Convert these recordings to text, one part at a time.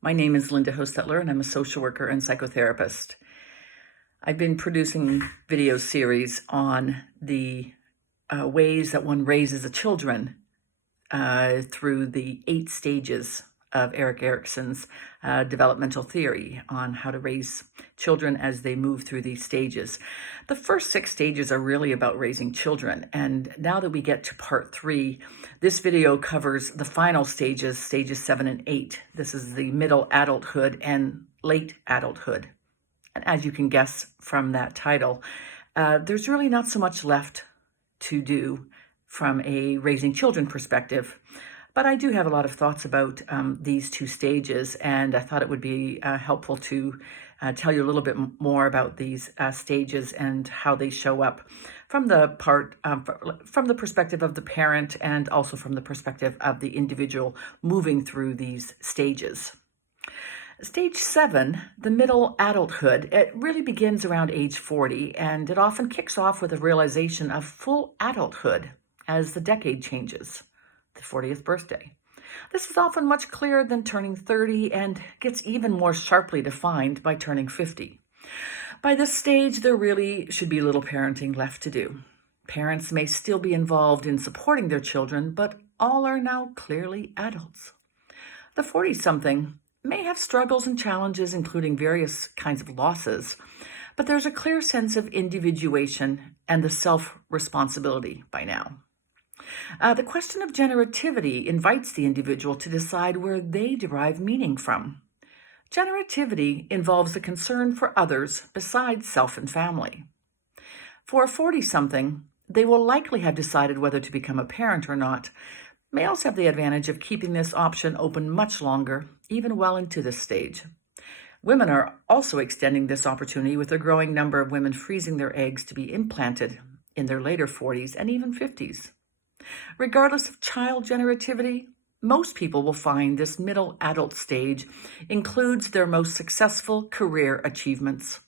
My name is Linda Hochstetler, and I'm a social worker and psychotherapist. I've been producing video series on the ways that one raises a children through the 8 stages of Erik Erikson's developmental theory on how to raise children as they move through these stages. The first 6 stages are really about raising children, and now that we get to part 3, this video covers the final stages 7 and 8. This is the middle adulthood and late adulthood. And as you can guess from that title, there's really not so much left to do from a raising children perspective. But I do have a lot of thoughts about these 2 stages, and I thought it would be helpful to tell you a little bit more about these stages and how they show up from the perspective of the parent and also from the perspective of the individual moving through these stages. Stage 7, the middle adulthood, it really begins around age 40, and it often kicks off with a realization of full adulthood as the decade changes. The 40th birthday. This is often much clearer than turning 30 and gets even more sharply defined by turning 50. By this stage, there really should be little parenting left to do. Parents may still be involved in supporting their children, but all are now clearly adults. The 40-something may have struggles and challenges, including various kinds of losses, but there's a clear sense of individuation and the self-responsibility by now. The question of generativity invites the individual to decide where they derive meaning from. Generativity involves the concern for others besides self and family. For a 40-something, they will likely have decided whether to become a parent or not. Males have the advantage of keeping this option open much longer, even well into this stage. Women are also extending this opportunity with a growing number of women freezing their eggs to be implanted in their later 40s and even 50s. Regardless of child generativity, most people will find this middle adult stage includes their most successful career achievements.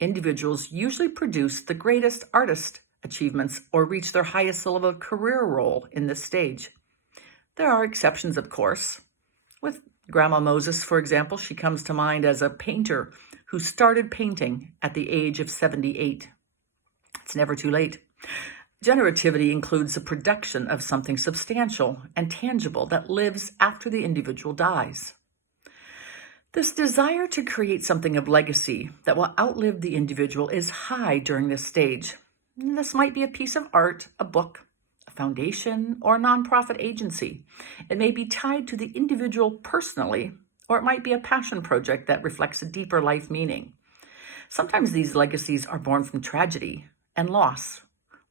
Individuals usually produce the greatest artist achievements or reach their highest level of career role in this stage. There are exceptions, of course. With Grandma Moses, for example, she comes to mind as a painter who started painting at the age of 78. It's never too late. Generativity includes the production of something substantial and tangible that lives after the individual dies. This desire to create something of legacy that will outlive the individual is high during this stage. This might be a piece of art, a book, a foundation, or a nonprofit agency. It may be tied to the individual personally, or it might be a passion project that reflects a deeper life meaning. Sometimes these legacies are born from tragedy and loss,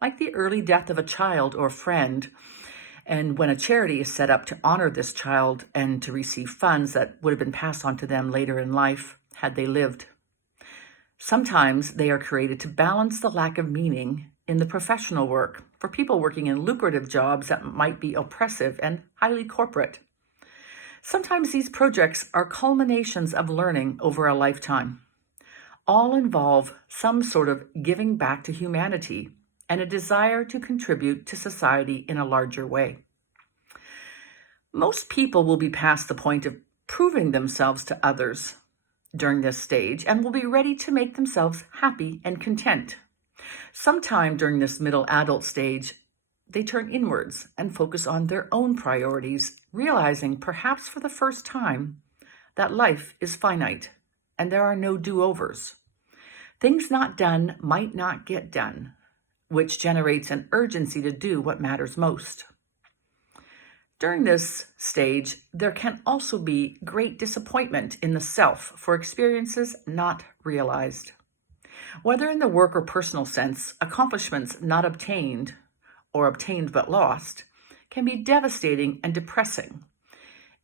like the early death of a child or friend, and when a charity is set up to honor this child and to receive funds that would have been passed on to them later in life had they lived. Sometimes they are created to balance the lack of meaning in the professional work for people working in lucrative jobs that might be oppressive and highly corporate. Sometimes these projects are culminations of learning over a lifetime. All involve some sort of giving back to humanity and a desire to contribute to society in a larger way. Most people will be past the point of proving themselves to others during this stage and will be ready to make themselves happy and content. Sometime during this middle adult stage, they turn inwards and focus on their own priorities, realizing perhaps for the first time that life is finite and there are no do-overs. Things not done might not get done, which generates an urgency to do what matters most. During this stage, there can also be great disappointment in the self for experiences not realized. Whether in the work or personal sense, accomplishments not obtained or obtained but lost can be devastating and depressing.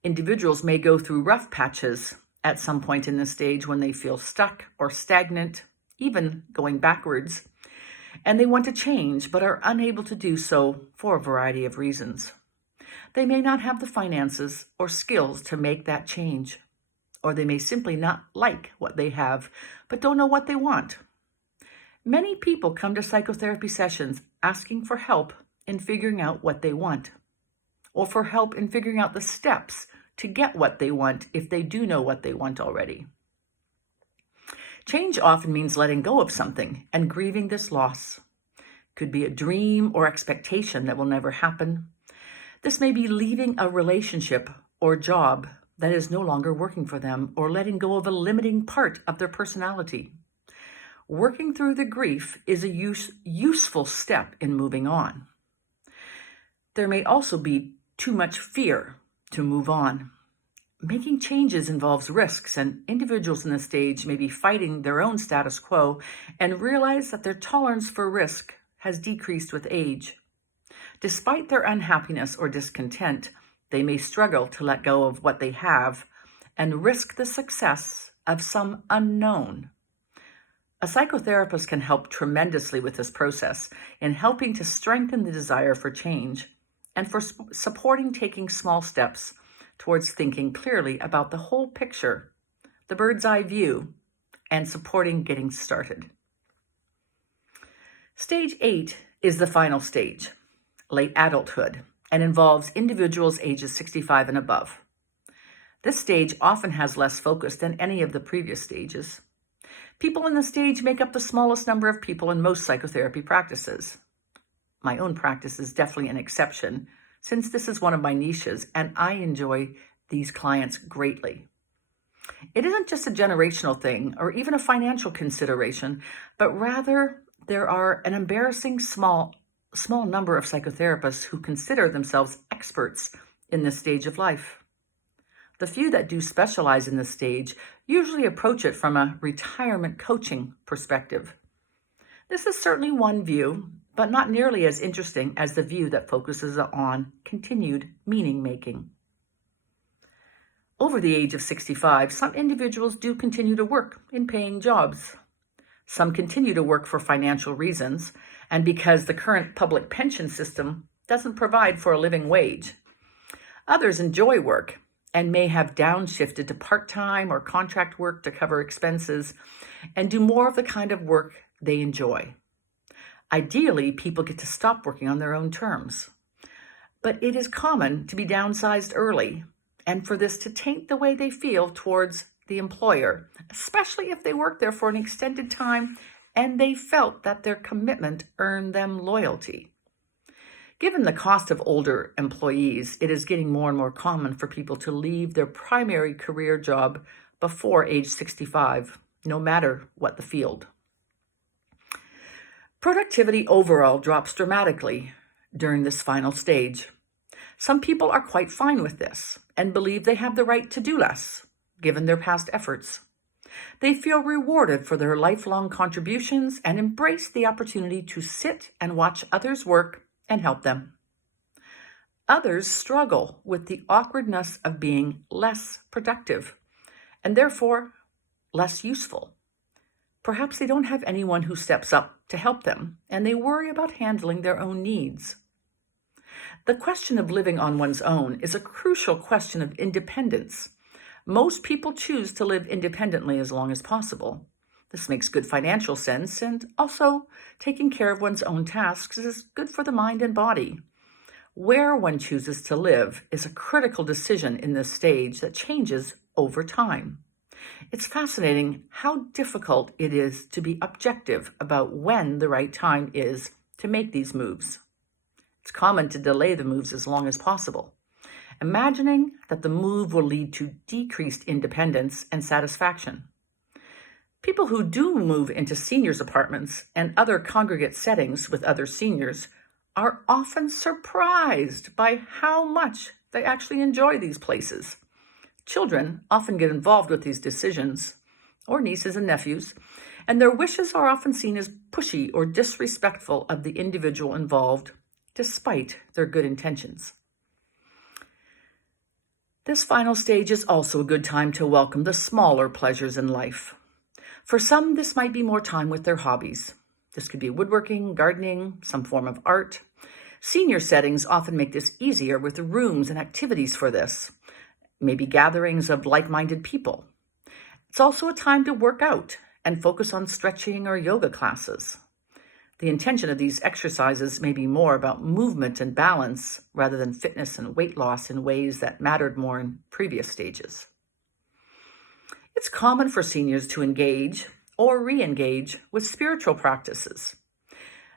Individuals may go through rough patches at some point in this stage when they feel stuck or stagnant, even going backwards, and they want to change but are unable to do so for a variety of reasons. They may not have the finances or skills to make that change, or they may simply not like what they have but don't know what they want. Many people come to psychotherapy sessions asking for help in figuring out what they want, or for help in figuring out the steps to get what they want if they do know what they want already. Change often means letting go of something and grieving this loss. Could be a dream or expectation that will never happen. This may be leaving a relationship or job that is no longer working for them, or letting go of a limiting part of their personality. Working through the grief is a useful step in moving on. There may also be too much fear to move on. Making changes involves risks, and individuals in this stage may be fighting their own status quo and realize that their tolerance for risk has decreased with age. Despite their unhappiness or discontent, they may struggle to let go of what they have and risk the success of some unknown. A psychotherapist can help tremendously with this process in helping to strengthen the desire for change and for supporting taking small steps towards thinking clearly about the whole picture, the bird's eye view, and supporting getting started. Stage 8 is the final stage, late adulthood, and involves individuals ages 65 and above. This stage often has less focus than any of the previous stages. People in this stage make up the smallest number of people in most psychotherapy practices. My own practice is definitely an exception, since this is one of my niches, and I enjoy these clients greatly. It isn't just a generational thing or even a financial consideration, but rather there are an embarrassing small number of psychotherapists who consider themselves experts in this stage of life. The few that do specialize in this stage usually approach it from a retirement coaching perspective. This is certainly one view, but not nearly as interesting as the view that focuses on continued meaning making. Over the age of 65, some individuals do continue to work in paying jobs. Some continue to work for financial reasons and because the current public pension system doesn't provide for a living wage. Others enjoy work and may have downshifted to part-time or contract work to cover expenses and do more of the kind of work they enjoy. Ideally, people get to stop working on their own terms. But it is common to be downsized early and for this to taint the way they feel towards the employer, especially if they work there for an extended time and they felt that their commitment earned them loyalty. Given the cost of older employees, it is getting more and more common for people to leave their primary career job before age 65, no matter what the field. Productivity overall drops dramatically during this final stage. Some people are quite fine with this and believe they have the right to do less, given their past efforts. They feel rewarded for their lifelong contributions and embrace the opportunity to sit and watch others work and help them. Others struggle with the awkwardness of being less productive and therefore less useful. Perhaps they don't have anyone who steps up to help them, and they worry about handling their own needs. The question of living on one's own is a crucial question of independence. Most people choose to live independently as long as possible. This makes good financial sense, and also taking care of one's own tasks is good for the mind and body. Where one chooses to live is a critical decision in this stage that changes over time. It's fascinating how difficult it is to be objective about when the right time is to make these moves. It's common to delay the moves as long as possible, imagining that the move will lead to decreased independence and satisfaction. People who do move into seniors' apartments and other congregate settings with other seniors are often surprised by how much they actually enjoy these places. Children often get involved with these decisions, or nieces and nephews, and their wishes are often seen as pushy or disrespectful of the individual involved, despite their good intentions. This final stage is also a good time to welcome the smaller pleasures in life. For some, this might be more time with their hobbies. This could be woodworking, gardening, some form of art. Senior settings often make this easier with rooms and activities for this, maybe gatherings of like-minded people. It's also a time to work out and focus on stretching or yoga classes. The intention of these exercises may be more about movement and balance rather than fitness and weight loss in ways that mattered more in previous stages. It's common for seniors to engage or re-engage with spiritual practices.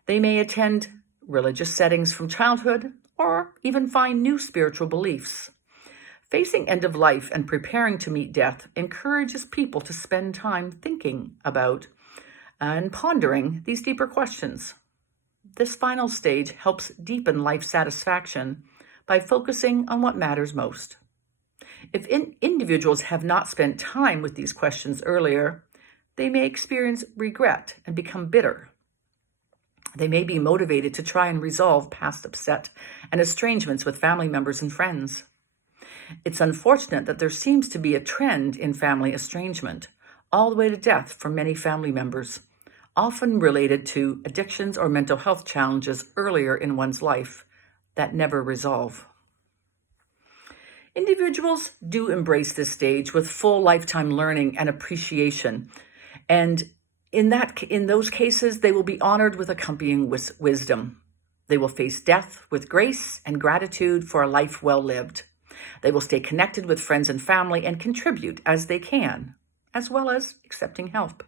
They may attend religious settings from childhood or even find new spiritual beliefs. Facing end of life and preparing to meet death encourages people to spend time thinking about and pondering these deeper questions. This final stage helps deepen life satisfaction by focusing on what matters most. If individuals have not spent time with these questions earlier, they may experience regret and become bitter. They may be motivated to try and resolve past upset and estrangements with family members and friends. It's unfortunate that there seems to be a trend in family estrangement, all the way to death for many family members, often related to addictions or mental health challenges earlier in one's life that never resolve. Individuals do embrace this stage with full lifetime learning and appreciation, and in those cases, they will be honored with accompanying wisdom. They will face death with grace and gratitude for a life well lived. They will stay connected with friends and family and contribute as they can, as well as accepting help.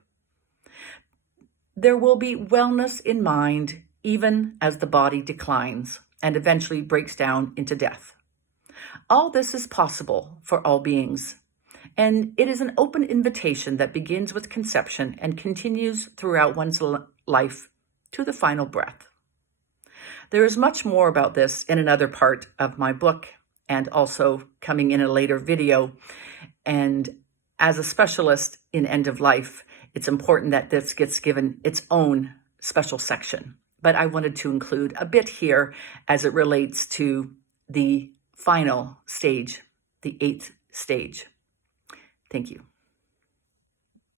There will be wellness in mind even as the body declines and eventually breaks down into death. All this is possible for all beings, and it is an open invitation that begins with conception and continues throughout one's life to the final breath. There is much more about this in another part of my book and also coming in a later video. And as a specialist in end of life, it's important that this gets given its own special section. But I wanted to include a bit here as it relates to the final stage, the 8th stage. Thank you.